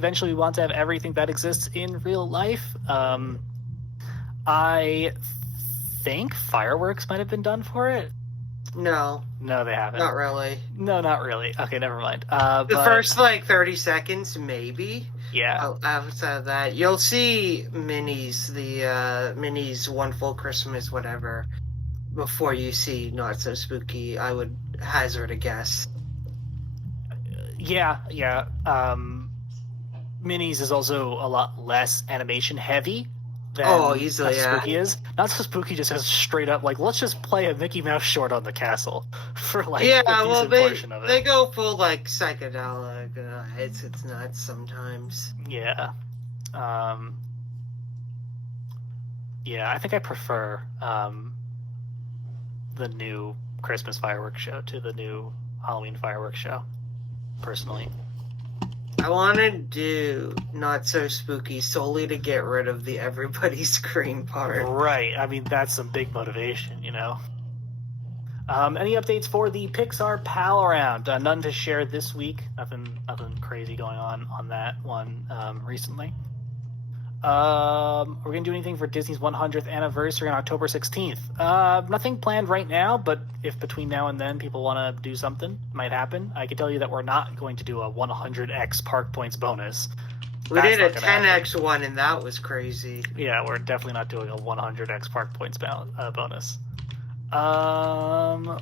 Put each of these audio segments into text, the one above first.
eventually we want to have everything that exists in real life. I think fireworks might have been done for it. No, No, they haven't. not really. No, not really. Okay, never mind. The but, first, 30 seconds, maybe. Yeah. Outside of that, you'll see minis, the minis One Full Christmas, whatever, before you see Not So Spooky. I would hazard a guess. Yeah. Minis is also a lot less animation heavy than easily, Not So Spooky is. Not So Spooky just has straight up, let's just play a Mickey Mouse short on the castle for, a decent portion of it. They go full, psychedelic. It's nuts sometimes. Yeah. Yeah, I think I prefer the new Christmas fireworks show to the new Halloween fireworks show, personally. I want to do Not So Spooky solely to get rid of the everybody scream part. Right. I mean, that's some big motivation, you know? Any updates for the Pixar Pal Around? None to share this week. Nothing crazy going on that one recently. Are we going to do anything for Disney's 100th anniversary on October 16th? Nothing planned right now, but if between now and then people want to do something, it might happen. I can tell you that we're not going to do a 100x park points bonus. We did a 10x one, and that was crazy. Yeah, we're definitely not doing a 100x park points bonus.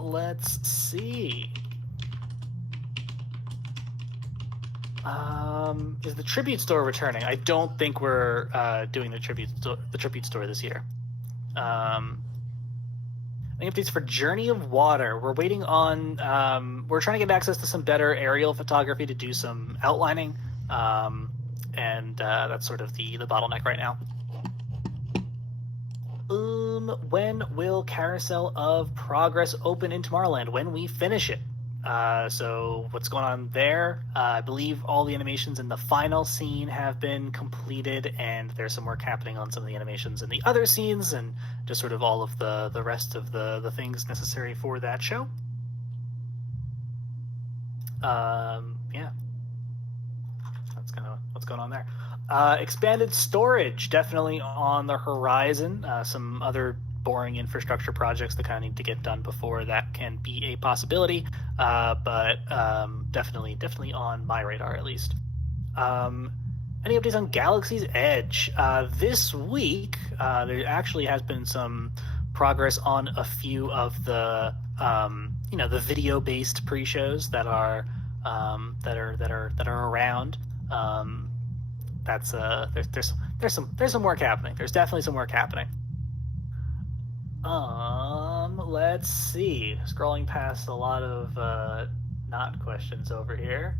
Let's see. Is the tribute store returning? I don't think we're doing the tribute store this year. Any updates for Journey of Water? We're waiting on. We're trying to get access to some better aerial photography to do some outlining, and that's sort of the bottleneck right now. When will Carousel of Progress open in Tomorrowland? When we finish it. So what's going on there? I believe all the animations in the final scene have been completed, and there's some work happening on some of the animations in the other scenes, and just sort of all of the rest of the things necessary for that show. Yeah. That's kind of what's going on there. Expanded storage, definitely on the horizon. Some other boring infrastructure projects that kind of need to get done before that can be a possibility, but definitely on my radar at least. Any updates on Galaxy's Edge? This week, there actually has been some progress on a few of the the video-based pre-shows that are around. There's some work happening. There's definitely some work happening. Let's see. Scrolling past a lot of not questions over here.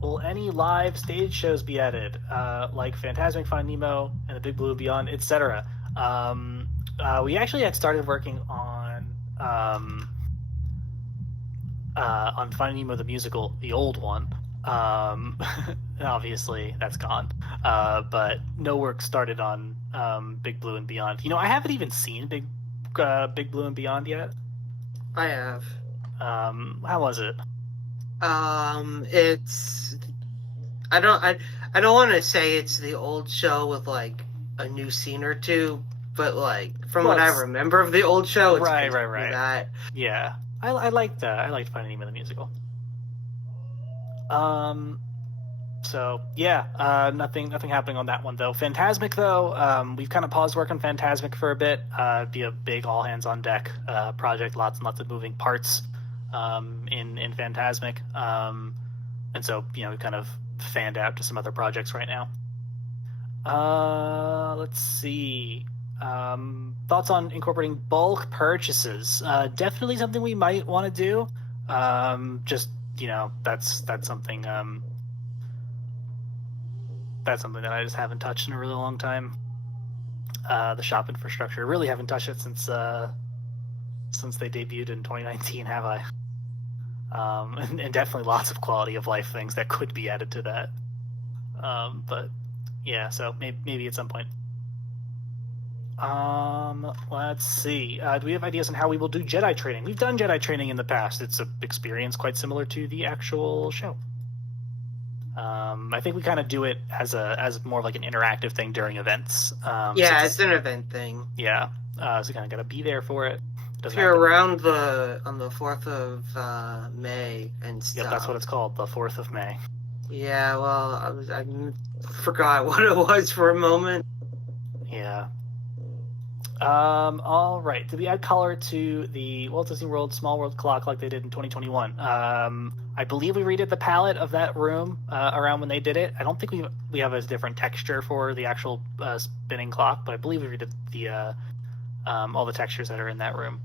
Will any live stage shows be added, like Fantasmic, Finding Nemo, and The Big Blue and Beyond, etc.? We actually had started working on Finding Nemo the musical, the old one. Obviously that's gone, but no work started on Big Blue and Beyond. I haven't even seen Big Blue and Beyond yet. I have. How was it? It's I don't want to say it's the old show with a new scene or two, but from what I remember of the old show, it's right. That. Yeah, I liked Finding Nemo the musical. So yeah, nothing happening on that one though. Fantasmic though, we've kind of paused work on Fantasmic for a bit. It'd be a big all hands on deck project, lots and lots of moving parts in Fantasmic, and so we kind of fanned out to some other projects right now. Let's see. Thoughts on incorporating bulk purchases? Definitely something we might want to do. Just that's something. That's something that I just haven't touched in a really long time. The shop infrastructure, really haven't touched it since they debuted in 2019, have I? And definitely lots of quality of life things that could be added to that. But yeah, so maybe at some point. Let's see. Do we have ideas on how we will do Jedi training? We've done Jedi training in the past. It's an experience quite similar to the actual show. I think we kind of do it as more of like an interactive thing during events. Yeah, it's an event thing. Yeah, so you kind of got to be there for it. If you're around on the 4th of May and stuff. Yep, that's what it's called, the 4th of May. Yeah, well, I forgot what it was for a moment. Yeah. All right. Did we add color to the Walt Disney World Small World clock like they did in 2021? I believe we redid the palette of that room around when they did it. I don't think we have a different texture for the actual spinning clock, but I believe we redid the all the textures that are in that room.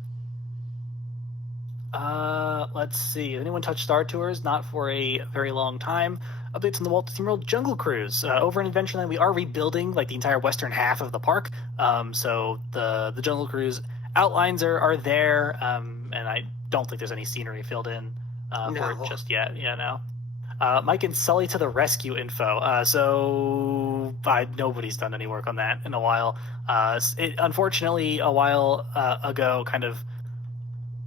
Let's see. Has anyone touched Star Tours? Not for a very long time. Updates on the Walt Disney World Jungle Cruise. Over in Adventureland, we are rebuilding like the entire western half of the park. So the Jungle Cruise outlines are there, and I don't think there's any scenery filled in for it just yet. Yeah, no. Mike and Sully to the rescue info. So nobody's done any work on that in a while. It unfortunately a while ago kind of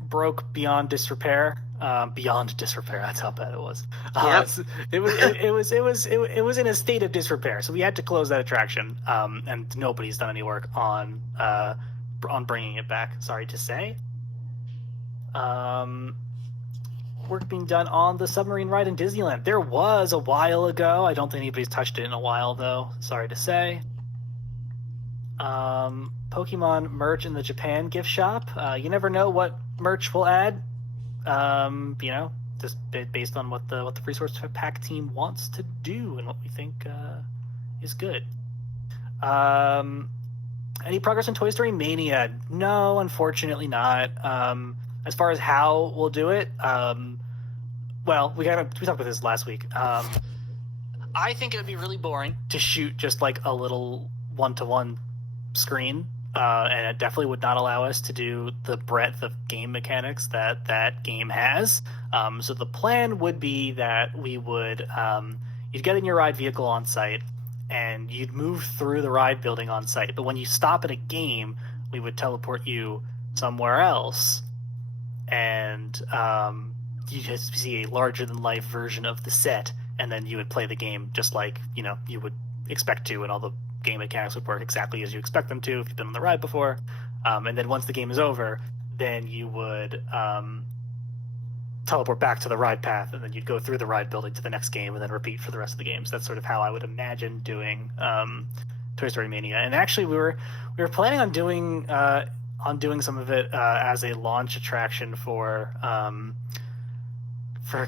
broke beyond disrepair. Beyond disrepair. That's how bad it was. Yep. It was in a state of disrepair, so we had to close that attraction. And nobody's done any work on bringing it back. Sorry to say. Work being done on the submarine ride in Disneyland. There was a while ago. I don't think anybody's touched it in a while, though. Sorry to say. Pokemon merch in the Japan gift shop. You never know what merch we'll add. Just based on what the resource pack team wants to do and what we think is good. Any progress in Toy Story Mania? No, unfortunately not. As far as how we'll do it, well, we talked about this last week. I think it would be really boring to shoot just like a little one-to-one screen. And it definitely would not allow us to do the breadth of game mechanics that game has. So the plan would be that we would, you'd get in your ride vehicle on site, and you'd move through the ride building on site. But when you stop at a game, we would teleport you somewhere else, and you just see a larger-than-life version of the set, and then you would play the game just like you would expect to, and all the game mechanics would work exactly as you expect them to if you've been on the ride before. And then once the game is over, then you would teleport back to the ride path, and then you'd go through the ride building to the next game and then repeat for the rest of the games. That's sort of how I would imagine doing Toy Story Mania. And actually we were planning on doing some of it as a launch attraction for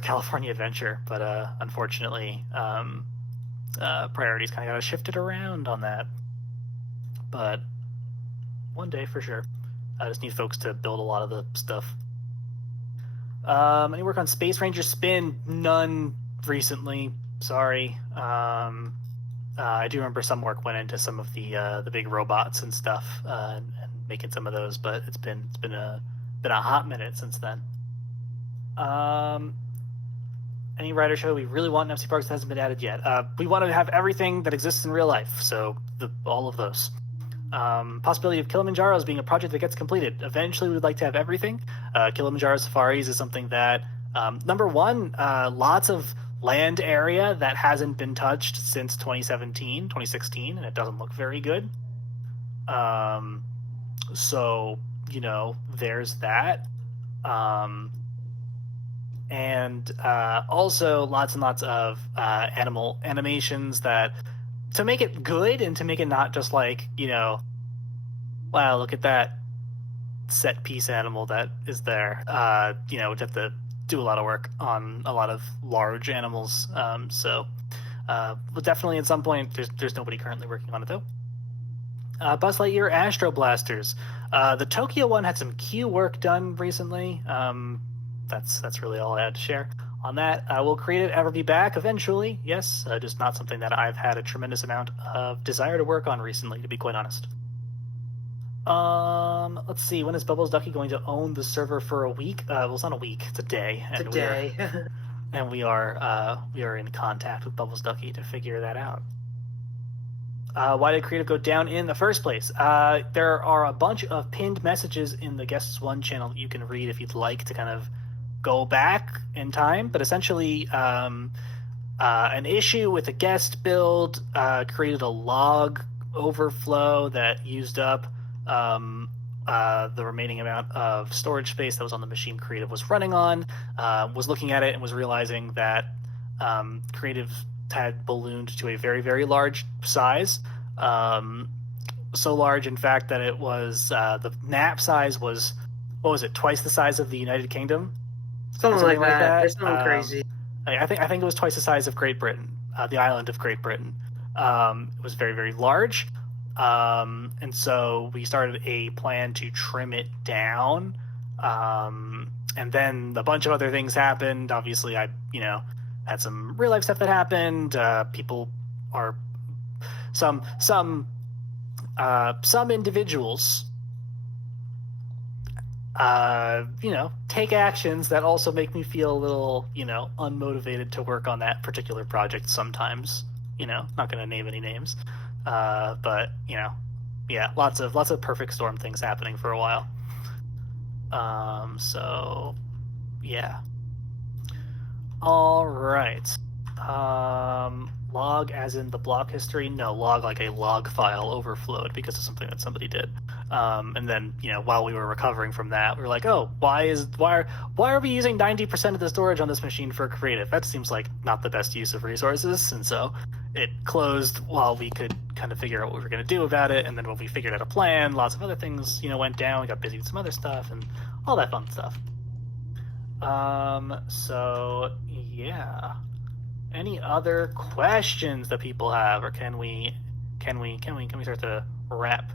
California Adventure, but unfortunately priorities kind of got shifted around on that. But one day for sure. I just need folks to build a lot of the stuff. Any work on Space Ranger Spin? None recently. Sorry. I do remember some work went into some of the big robots and stuff, and making some of those, but it's been a hot minute since then. Any rider show we really want in Mcparks that hasn't been added yet. We want to have everything that exists in real life, so all of those. Possibility of Kilimanjaro's being a project that gets completed. Eventually, we'd like to have everything. Kilimanjaro Safaris is something that, number one, lots of land area that hasn't been touched since 2016, and it doesn't look very good. So, there's that. And also lots and lots of animal animations that, to make it good and to make it not just like, wow, look at that set piece animal that is there. We'd have to do a lot of work on a lot of large animals. So definitely at some point, there's nobody currently working on it though. Buzz Lightyear Astro Blasters. The Tokyo one had some Q work done recently. That's really all I had to share on that. Will Create It ever be back? Eventually, yes. Just not something that I've had a tremendous amount of desire to work on recently, to be quite honest. Let's see. When is Bubbles Ducky going to own the server for a week? Well, it's not a week. It's a day. It's a day. And we are in contact with Bubbles Ducky to figure that out. Why did creative go down in the first place? There are a bunch of pinned messages in the Guests One channel that you can read if you'd like to kind of go back in time. But essentially, an issue with a guest build created a log overflow that used up the remaining amount of storage space that was on the machine creative was running on. Was looking at it and was realizing that creative had ballooned to a very, very large size. So large, in fact, that it was the map size was, what was it, twice the size of the United Kingdom? Something like that. It's something crazy. I think it was twice the size of Great Britain, the island of Great Britain. It was very, very large. And so we started a plan to trim it down. And then a bunch of other things happened. Obviously, I had some real life stuff that happened. People are some individuals take actions that also make me feel a little unmotivated to work on that particular project sometimes. Not gonna name any names, but lots of perfect storm things happening for a while. So yeah. All right. Log as in the block history? No, log like a log file overflowed because of something that somebody did. And then, while we were recovering from that, we were like, oh, why are we using 90% of the storage on this machine for creative? That seems like not the best use of resources. And so it closed while we could kind of figure out what we were going to do about it. And then when we figured out a plan, lots of other things, went down. We got busy with some other stuff and all that fun stuff. So yeah. Any other questions that people have, or can we start to wrap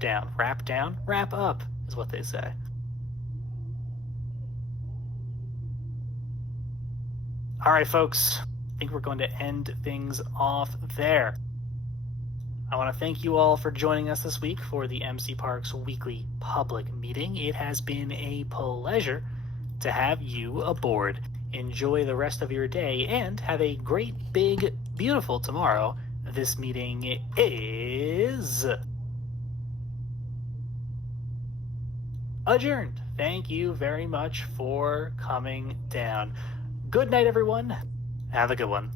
down? Wrap up is what they say. All right, folks. I think we're going to end things off there. I want to thank you all for joining us this week for the Mcparks weekly public meeting. It has been a pleasure to have you aboard. Enjoy the rest of your day and have a great, big, beautiful tomorrow. This meeting is adjourned. Thank you very much for coming down. Good night, everyone. Have a good one.